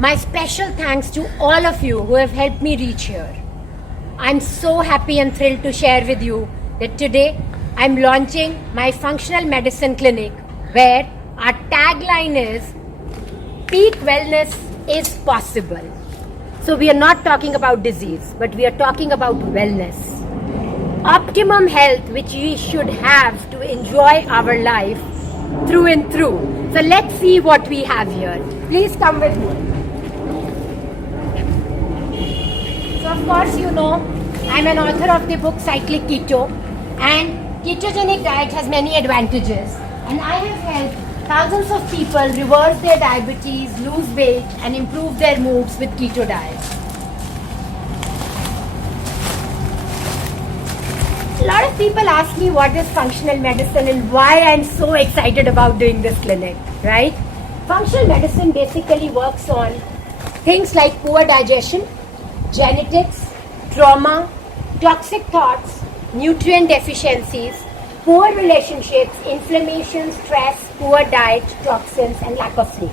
My special thanks to all of you who have helped me reach here. I'm so happy and thrilled to share with you that today I'm launching my functional medicine clinic where our tagline is peak wellness is possible. So we are not talking about disease, but we are talking about wellness. Optimum health which we should have to enjoy our life through and through. So let's see what we have here. Please come with me. So of course you know I'm an author of the book Cyclic Keto, and ketogenic diet has many advantages, and I have helped thousands of people reverse their diabetes, lose weight and improve their moods with keto diet. A lot of people ask me what is functional medicine and why I'm so excited about doing this clinic, right? Functional medicine basically works on things like poor digestion, genetics, trauma, toxic thoughts, nutrient deficiencies, poor relationships, inflammation, stress, poor diet, toxins and lack of sleep.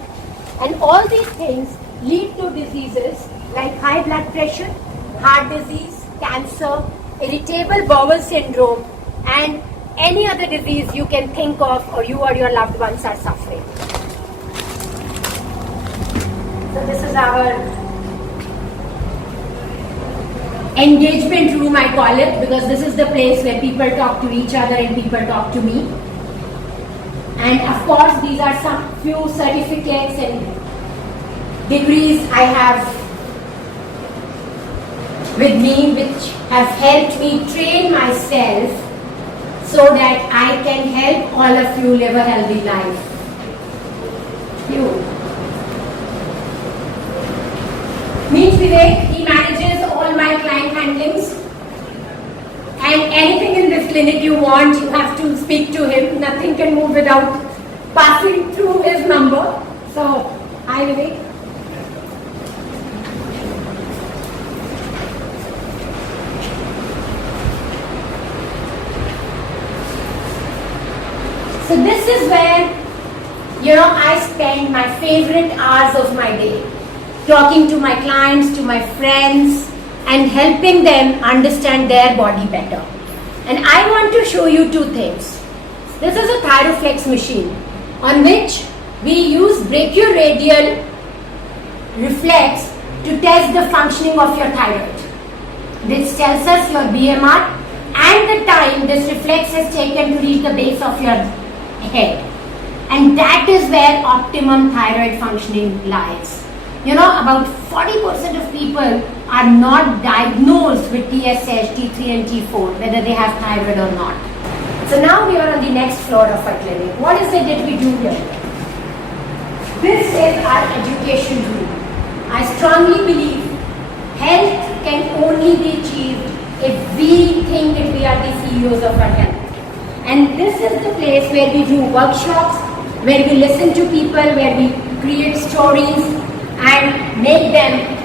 And all these things lead to diseases like high blood pressure, heart disease, cancer, irritable bowel syndrome and any other disease you can think of or you or your loved ones are suffering. So this is our engagement room, I call it, because this is the place where people talk to each other and people talk to me. And of course these are some few certificates and degrees I have with me which have helped me train myself so that I can help all of you live a healthy life. Meet Vivek, he manages all my client handlings, and anything in this clinic you want, you have to speak to him. Nothing can move without passing through his number. So, hi Vivek. So this is where, I spend my favorite hours of my day, talking to my clients, to my friends, and helping them understand their body better. And I want to show you two things. This is a Thyroflex machine on which we use brachioradial reflex to test the functioning of your thyroid. This tells us your BMR and the time this reflex has taken to reach the base of your head. And that is where optimum thyroid functioning lies. About 40% of people are not diagnosed with TSH, T3 and T4, whether they have thyroid or not. So now we are on the next floor of our clinic. What is it that we do here? This is our education room. I strongly believe health can only be achieved if we think that we are the CEOs of our health. And this is the place where we do workshops, where we listen to people, where we create stories and make them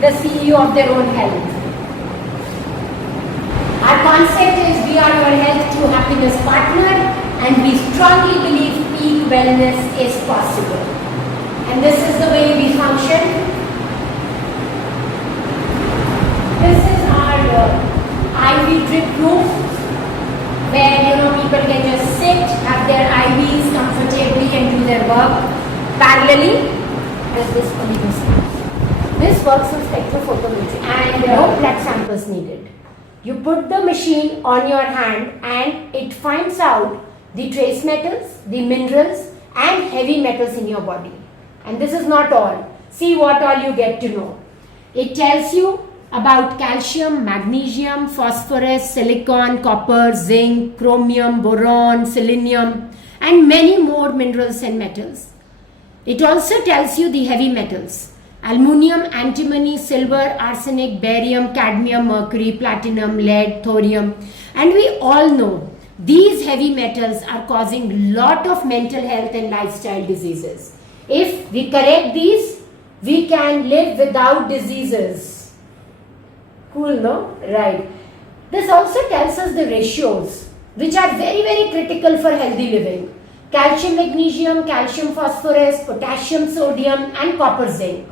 the CEO of their own health. Our concept is we are your health to happiness partner, and we strongly believe peak wellness is possible. And this is the way we function. This is our IV drip room, where people can just sit, have their IVs comfortably and do their work parallelly. As this only this works on spectrophotometry and no blood samples needed. You put the machine on your hand and it finds out the trace metals, the minerals and heavy metals in your body. And this is not all. See what all you get to know. It tells you about calcium, magnesium, phosphorus, silicon, copper, zinc, chromium, boron, selenium and many more minerals and metals. It also tells you the heavy metals: aluminium, antimony, silver, arsenic, barium, cadmium, mercury, platinum, lead, thorium. And we all know these heavy metals are causing lot of mental health and lifestyle diseases. If we correct these, we can live without diseases. Cool, no? Right. This also tells us the ratios, which are very, very critical for healthy living. calcium magnesium, calcium phosphorus, potassium sodium and copper zinc.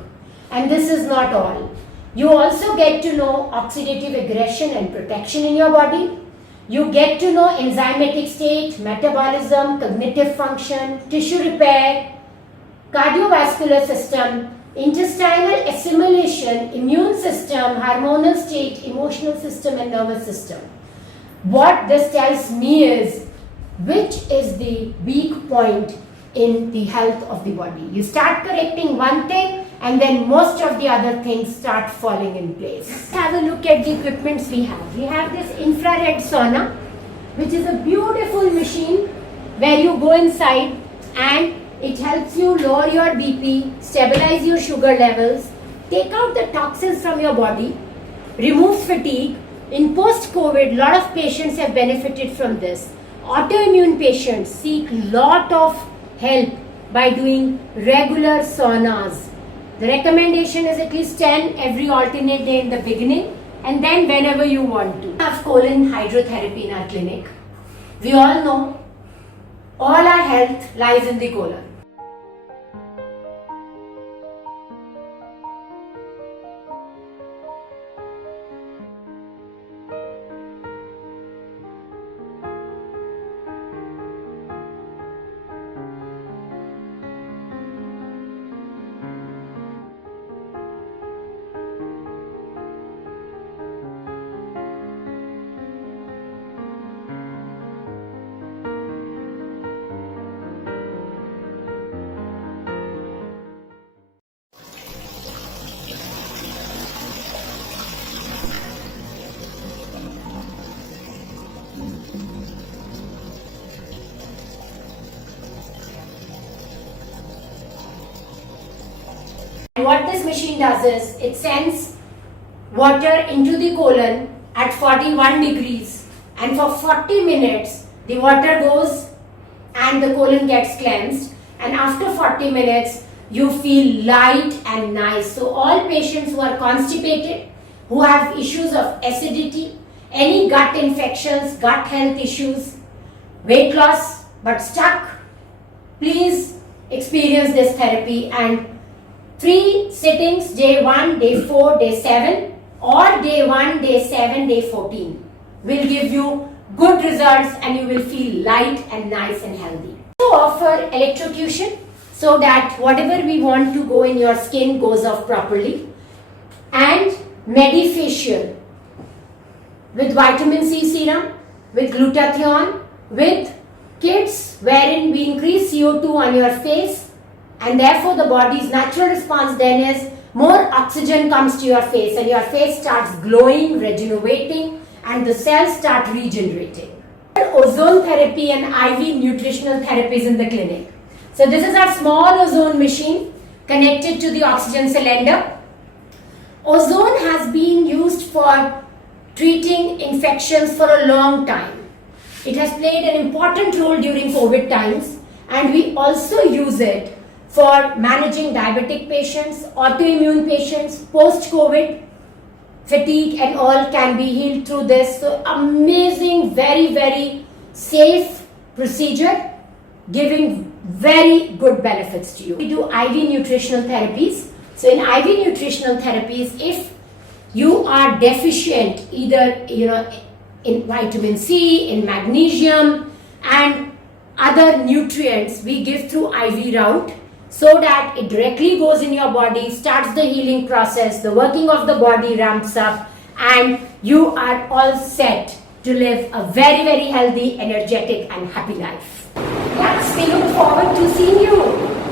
And this is not all. You also get to know oxidative aggression and protection in your body. You get to know enzymatic state, metabolism, cognitive function, tissue repair, cardiovascular system, intestinal assimilation, immune system, hormonal state, emotional system and nervous system. What this tells me is which is the weak point in the health of the body. You start correcting one thing and then most of the other things start falling in place. Let's have a look at the equipments we have. We have this infrared sauna, which is a beautiful machine where you go inside and it helps you lower your BP, stabilize your sugar levels, take out the toxins from your body, removes fatigue. In post-COVID, a lot of patients have benefited from this. Autoimmune patients seek lot of help by doing regular saunas. The recommendation is at least 10 every alternate day in the beginning and then whenever you want to. We have colon hydrotherapy in our clinic. We all know all our health lies in the colon. And what this machine does is, it sends water into the colon at 41 degrees and for 40 minutes the water goes and the colon gets cleansed, and after 40 minutes you feel light and nice. So all patients who are constipated, who have issues of acidity, any gut infections, gut health issues, weight loss but stuck, please experience this therapy. And 3 sittings, day 1, day 4, day 7 or day 1, day 7, day 14 will give you good results and you will feel light and nice and healthy. We offer electrocution so that whatever we want to go in your skin goes off properly, and Medifacial with vitamin C serum, with glutathione, with kits wherein we increase CO2 on your face, and therefore the body's natural response then is more oxygen comes to your face and your face starts glowing, regenerating, and the cells start regenerating. Ozone therapy and IV nutritional therapies in the clinic. So this is our small ozone machine connected to the oxygen cylinder. Ozone has been used for treating infections for a long time. It has played an important role during COVID times, and we also use it for managing diabetic patients, autoimmune patients, post-COVID, fatigue and all can be healed through this. So amazing, very, very safe procedure, giving very good benefits to you. We do IV nutritional therapies. So in IV nutritional therapies, if you are deficient either in vitamin C, in magnesium and other nutrients, we give through IV route, so that it directly goes in your body, starts the healing process, the working of the body ramps up, and you are all set to live a very, very healthy, energetic and happy life. Yes, we look forward to seeing you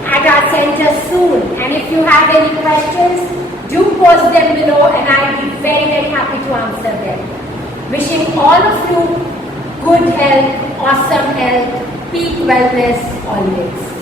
at our center soon, and if you have any questions, do post them below and I'll be very, very happy to answer them. Wishing all of you good health, awesome health, peak wellness always.